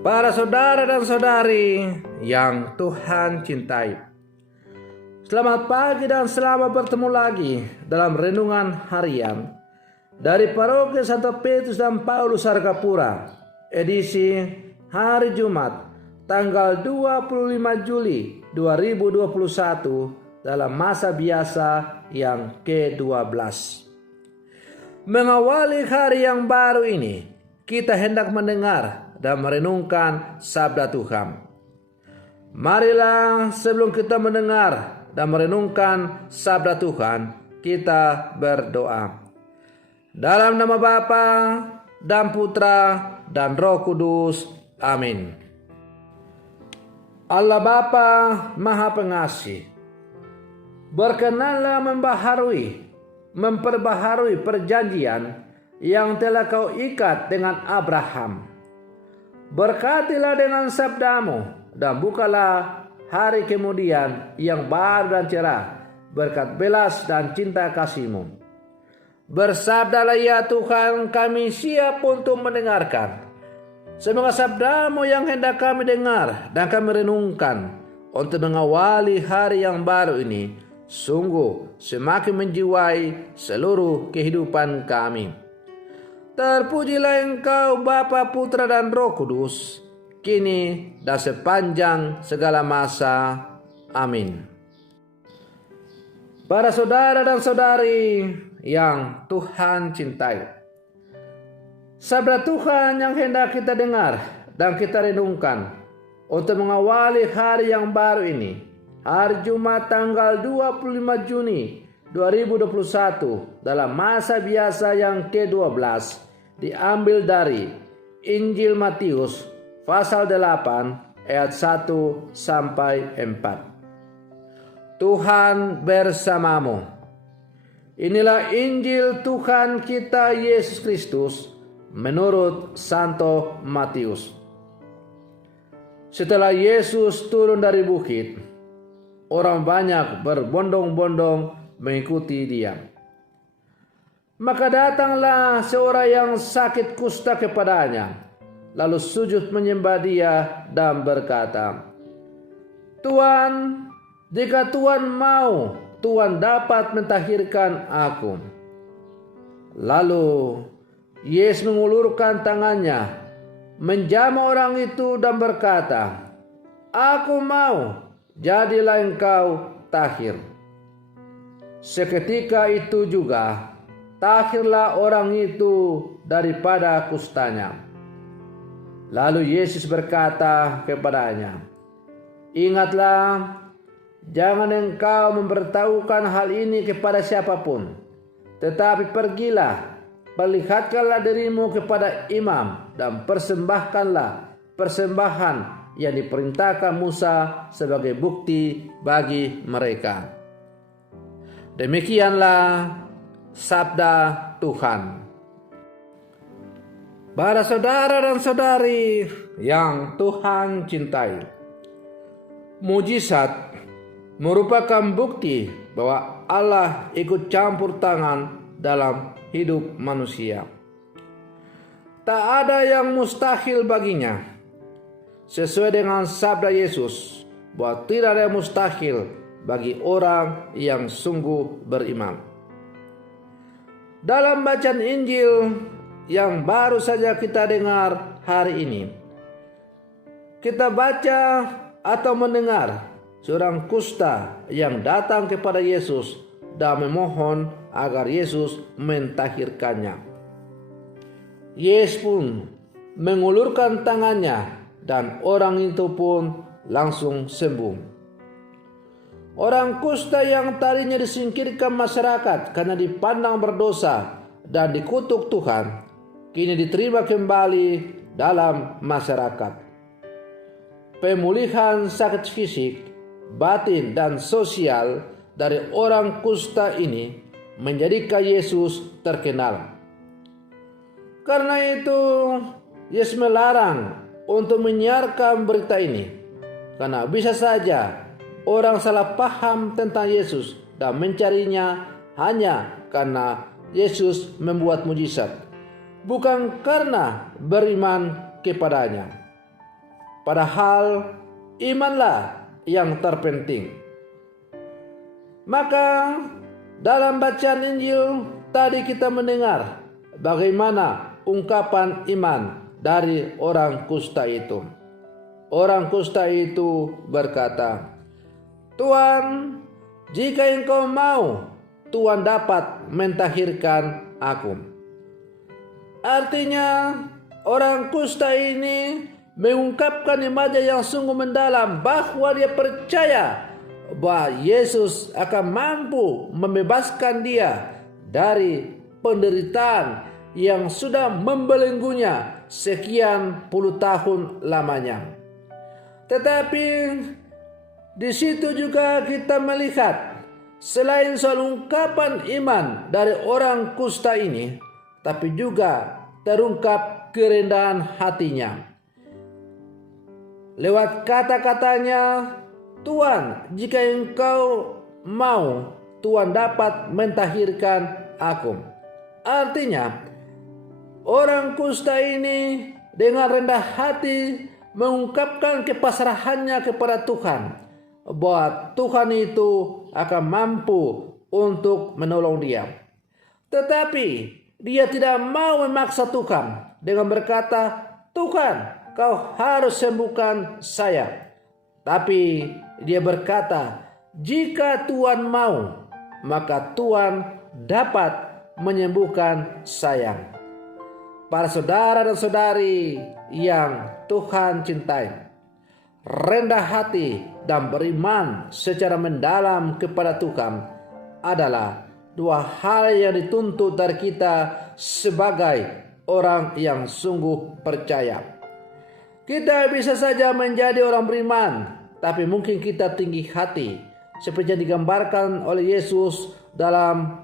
Para saudara dan saudari yang Tuhan cintai, selamat pagi dan selamat bertemu lagi dalam renungan harian dari Paroki Santo Petrus dan Paulus Sargapura, edisi hari Jumat tanggal 25 Juli 2021 dalam masa biasa yang ke-12. Mengawali hari yang baru ini, kita hendak mendengar dan merenungkan sabda Tuhan. Marilah sebelum kita mendengar dan merenungkan sabda Tuhan, kita berdoa. Dalam nama Bapa dan Putra dan Roh Kudus. Amin. Allah Bapa Maha Pengasih, berkenanlah memperbaharui perjanjian yang telah Kau ikat dengan Abraham. Berkatilah dengan sabdamu dan bukalah hari kemudian yang baru dan cerah berkat belas dan cinta kasih-Mu. Bersabdalah ya Tuhan, kami siap untuk mendengarkan. Semoga sabdamu yang hendak kami dengar dan kami renungkan untuk mengawali hari yang baru ini sungguh semakin menjiwai seluruh kehidupan kami. Terpujilah Engkau Bapa, Putra dan Roh Kudus, kini dan sepanjang segala masa. Amin. Para saudara dan saudari yang Tuhan cintai, sabda Tuhan yang hendak kita dengar dan kita renungkan untuk mengawali hari yang baru ini, hari Jumat tanggal 25 Juni 2021 dalam masa biasa yang ke-12, diambil dari Injil Matius pasal 8 ayat 1 sampai 4. Tuhan bersamamu. Inilah Injil Tuhan kita Yesus Kristus menurut Santo Matius. Setelah Yesus turun dari bukit, orang banyak berbondong-bondong mengikuti Dia. Maka datanglah seorang yang sakit kusta kepadanya, lalu sujud menyembah Dia dan berkata, "Tuhan, jika Tuhan mau, Tuhan dapat mentahirkan aku." Lalu Yesus mengulurkan tangannya, menjamah orang itu dan berkata, "Aku mau, jadilah engkau tahir." Seketika itu juga tahirlah orang itu daripada kustanya. Lalu Yesus berkata kepadanya, "Ingatlah, jangan engkau memberitahukan hal ini kepada siapapun, tetapi pergilah, perlihatkanlah dirimu kepada imam dan persembahkanlah persembahan yang diperintahkan Musa sebagai bukti bagi mereka." Demikianlah sabda Tuhan. Para saudara dan saudari yang Tuhan cintai, mujizat merupakan bukti bahwa Allah ikut campur tangan dalam hidup manusia. Tak ada yang mustahil baginya. Sesuai dengan sabda Yesus, bahwa tidak ada yang mustahil bagi orang yang sungguh beriman. Dalam bacaan Injil yang baru saja kita dengar hari ini, kita baca atau mendengar seorang kusta yang datang kepada Yesus dan memohon agar Yesus mentahirkannya. Yesus pun mengulurkan tangannya dan orang itu pun langsung sembuh. Orang kusta yang tadinya disingkirkan masyarakat karena dipandang berdosa dan dikutuk Tuhan, kini diterima kembali dalam masyarakat. Pemulihan sakit fisik, batin dan sosial dari orang kusta ini menjadikan Yesus terkenal. Karena itu, Yesus melarang untuk menyiarkan berita ini, karena bisa saja orang salah paham tentang Yesus dan mencarinya hanya karena Yesus membuat mujizat, bukan karena beriman kepadanya. Padahal imanlah yang terpenting. Maka dalam bacaan Injil tadi kita mendengar bagaimana ungkapan iman dari orang kusta itu. Orang kusta itu berkata, "Tuan, jika Engkau mau, Tuhan dapat mentahirkan aku." Artinya orang kusta ini mengungkapkan imannya yang sungguh mendalam bahwa dia percaya bahwa Yesus akan mampu membebaskan dia dari penderitaan yang sudah membelenggunya sekian puluh tahun lamanya. Tetapi di situ juga kita melihat selain soal ungkapan iman dari orang kusta ini, tapi juga terungkap kerendahan hatinya. Lewat kata-katanya, "Tuhan, jika Engkau mau, Tuhan dapat mentahirkan aku." Artinya, orang kusta ini dengan rendah hati mengungkapkan kepasrahannya kepada Tuhan, bahwa Tuhan itu akan mampu untuk menolong dia. Tetapi dia tidak mau memaksa Tuhan dengan berkata, "Tuhan, Kau harus sembuhkan saya." Tapi dia berkata, "Jika Tuhan mau, maka Tuhan dapat menyembuhkan saya." Para saudara dan saudari yang Tuhan cintai, rendah hati dan beriman secara mendalam kepada Tuhan adalah dua hal yang dituntut dari kita sebagai orang yang sungguh percaya. Kita bisa saja menjadi orang beriman, tapi mungkin kita tinggi hati, seperti yang digambarkan oleh Yesus dalam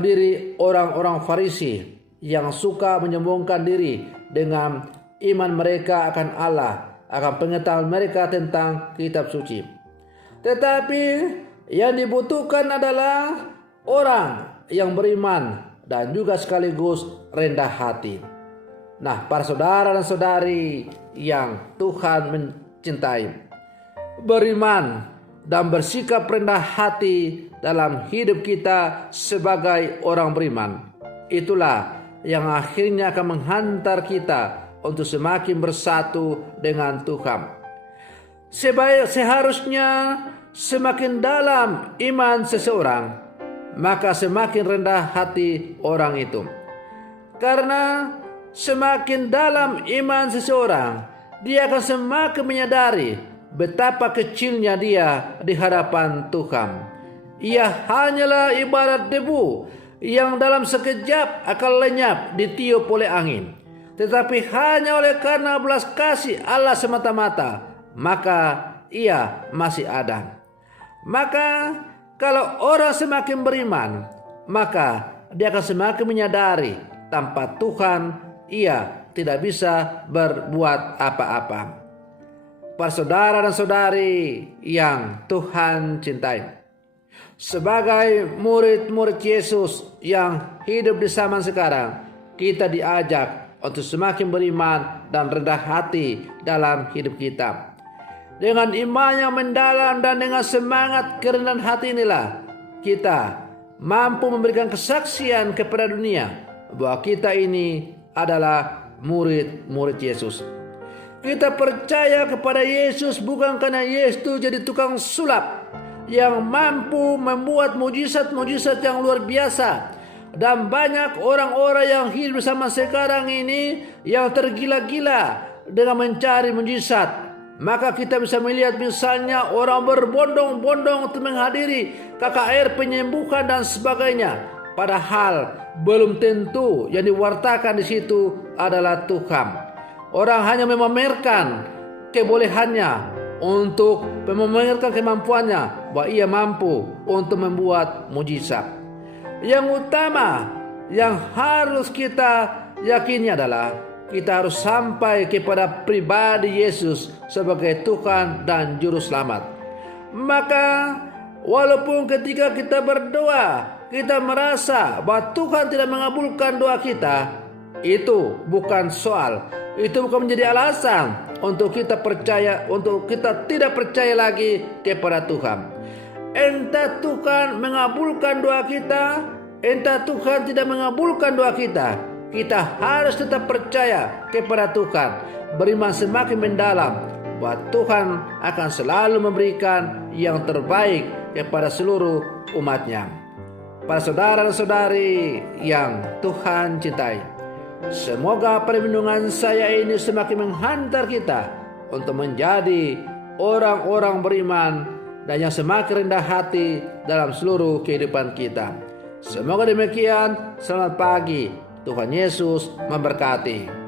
diri orang-orang Farisi yang suka menyombongkan diri dengan iman mereka akan Allah, akan pengetahuan mereka tentang kitab suci. Tetapi yang dibutuhkan adalah orang yang beriman dan juga sekaligus rendah hati. Nah, para saudara dan saudari yang Tuhan mencintai, beriman dan bersikap rendah hati dalam hidup kita sebagai orang beriman, itulah yang akhirnya akan menghantar kita untuk semakin bersatu dengan Tuhan. Seharusnya semakin dalam iman seseorang, maka semakin rendah hati orang itu. Karena semakin dalam iman seseorang, dia akan semakin menyadari betapa kecilnya dia di hadapan Tuhan. Ia hanyalah ibarat debu yang dalam sekejap akan lenyap ditiup oleh angin. Tetapi hanya oleh karena belas kasih Allah semata-mata, maka ia masih ada. Maka kalau orang semakin beriman, maka dia akan semakin menyadari tanpa Tuhan ia tidak bisa berbuat apa-apa. Para saudara dan saudari yang Tuhan cintai, sebagai murid-murid Yesus yang hidup di zaman sekarang, kita diajak untuk semakin beriman dan rendah hati dalam hidup kita. Dengan iman yang mendalam dan dengan semangat kerendahan hati inilah kita mampu memberikan kesaksian kepada dunia bahwa kita ini adalah murid-murid Yesus. Kita percaya kepada Yesus bukan karena Yesus jadi tukang sulap yang mampu membuat mujizat-mujizat yang luar biasa. Dan banyak orang-orang yang hidup bersama sekarang ini yang tergila-gila dengan mencari mujizat. Maka kita bisa melihat misalnya orang berbondong-bondong untuk menghadiri KKR penyembuhan dan sebagainya. Padahal belum tentu yang diwartakan di situ adalah Tuhan. Orang hanya memamerkan kebolehannya untuk memamerkan kemampuannya bahwa ia mampu untuk membuat mujizat. Yang utama yang harus kita yakini adalah kita harus sampai kepada pribadi Yesus sebagai Tuhan dan Juru Selamat. Maka walaupun ketika kita berdoa kita merasa bahwa Tuhan tidak mengabulkan doa kita, itu bukan soal. itu bukan menjadi alasan untuk kita tidak percaya lagi kepada Tuhan. Entah Tuhan mengabulkan doa kita, entah Tuhan tidak mengabulkan doa kita, kita harus tetap percaya kepada Tuhan, beriman semakin mendalam bahwa Tuhan akan selalu memberikan yang terbaik kepada seluruh umatnya. Para saudara dan saudari yang Tuhan cintai, semoga perlindungan saya ini semakin menghantar kita untuk menjadi orang-orang beriman dan yang semakin rendah hati dalam seluruh kehidupan kita. Semoga demikian. Selamat pagi. Tuhan Yesus memberkati.